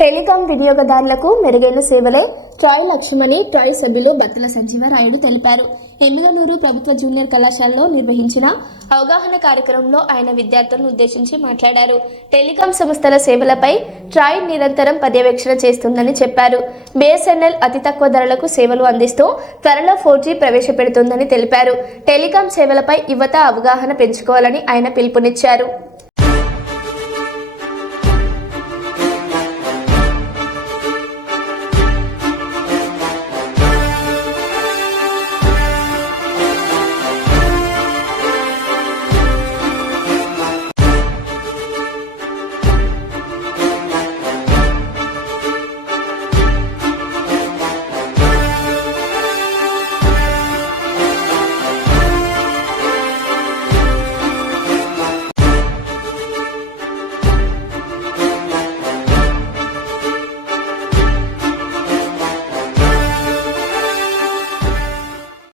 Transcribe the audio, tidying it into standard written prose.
Telecom వినియోగదారులకు మెరుగైన సేవలే Troy లక్ష్యమని ట్రాయ్ సభ్యులు బత్తుల సంజీవరాయుడు తెలిపారు. ఎమ్మిగనూరు ప్రభుత్వ జూనియర్ కళాశాలలో నిర్వహించిన అవగాహన కార్యక్రమంలో ఆయన విద్యార్థులను ఉద్దేశించి మాట్లాడారు. టెలికాం సంస్థల సేవలపై ట్రాయ్ నిరంతరం పర్యవేక్షణ చేస్తుందని చెప్పారు. BSNL అతి తక్కువ ధరలకు సేవలు అందిస్తూ త్వరలో 4G ప్రవేశపెడుతుందని తెలిపారు. టెలికాం సేవలపై యువత అవగాహన పెంచుకోవాలని ఆయన పిలుపునిచ్చారు.